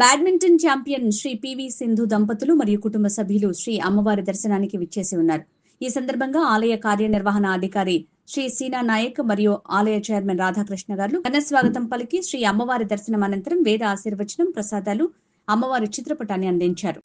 Badminton champion Shri PV Sindhu దంపతులు మరియు కుటుంబ సభ్యులు శ్రీ అమ్మవారి దర్శనానికి విచ్చేసి ఉన్నారు. ఈ సందర్భంగా ఆలయ కార్యనిర్వహణ అధికారి శ్రీ సీనా నాయక్ మరియు ఆలయ చైర్మన్ రాధాకృష్ణ గారు ఘన స్వాగతం పలికి శ్రీ అమ్మవారి దర్శనం అనంతరం వేద ఆశీర్వచనం, ప్రసాదాలు, అమ్మవారి చిత్రపటాన్ని అందించారు.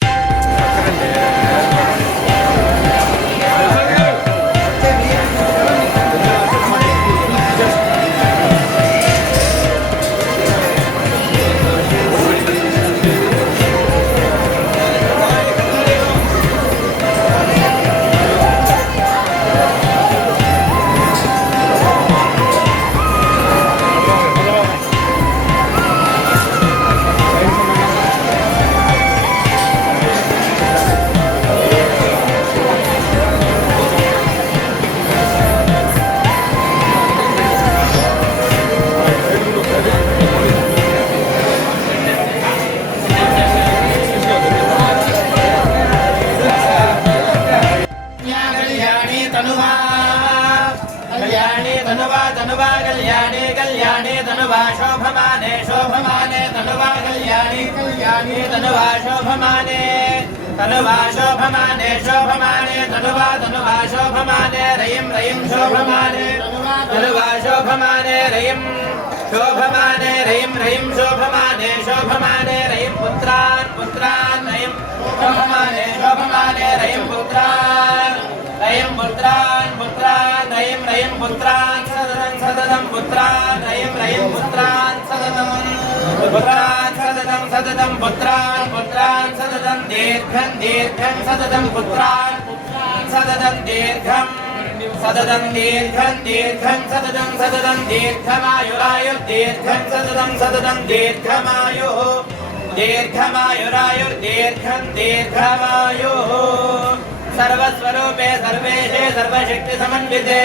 तनुवा कल्याणी कल्याणी तनुवा शोभमाने शोभमाने तनुवा कल्याणी कल्याणी तनुवा शोभमाने तनुवा शोभमाने शोभमाने तनुवा तनुवा शोभमाने रयिं रयिं शोभमाने तनुवा शोभमाने रयिं शोभमाने रयिं रयिं शोभमाने शोभमाने रयिं पुत्रान् पुत्रान् रयिं शोभमाने शोभमाने रयिं पुत्रान् रयिं पुत्रान् पुत्रान् रयिं रयिं पुत्रान् सततं पुत्रान् रयिं रयिं पुत्रान् सततं पुत्रान् सततं सततं पुत्रान् पुत्रान् सततं दीर्घं दीर्घं सततं पुत्रान् सततं दीर्घं सततं दीर्घं दीर्घं सततं सततं दीर्घमायुरायुर्दीर्घं सततं सततं दीर्घमायुः दीर्घमायुरायुर्दीर्घं दीर्घमायुः सर्वस्वरूपे सर्वेशे सर्वशक्ति समन्विते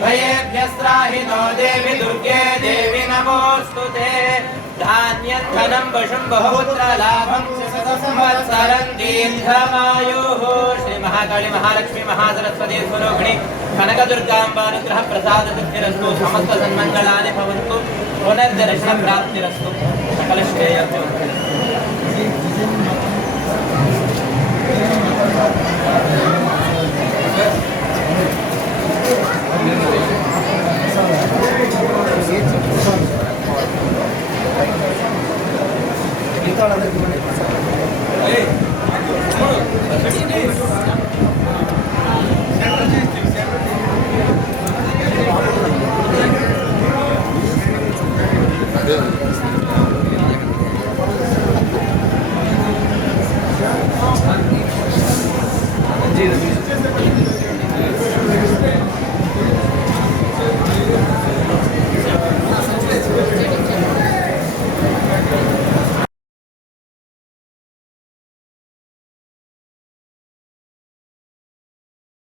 भयेभ्यस्त्राहि नो देवि दुर्गे देवि नमोऽस्तुते धान्यं धनं वशं बहुपुत्रलाभं संवत्सरं दीर्घमायुः श्री महाकाली महालक्ष्मी महासरस्वती स्वरूपिणी कनकदुर्गाम्बानुग्रह प्रसादसिद्धिरस्तु समस्त सन्मङ्गलानि भवन्तु पुनर्दर्शन प्राप्तिरस्तु सकलश्रेयः।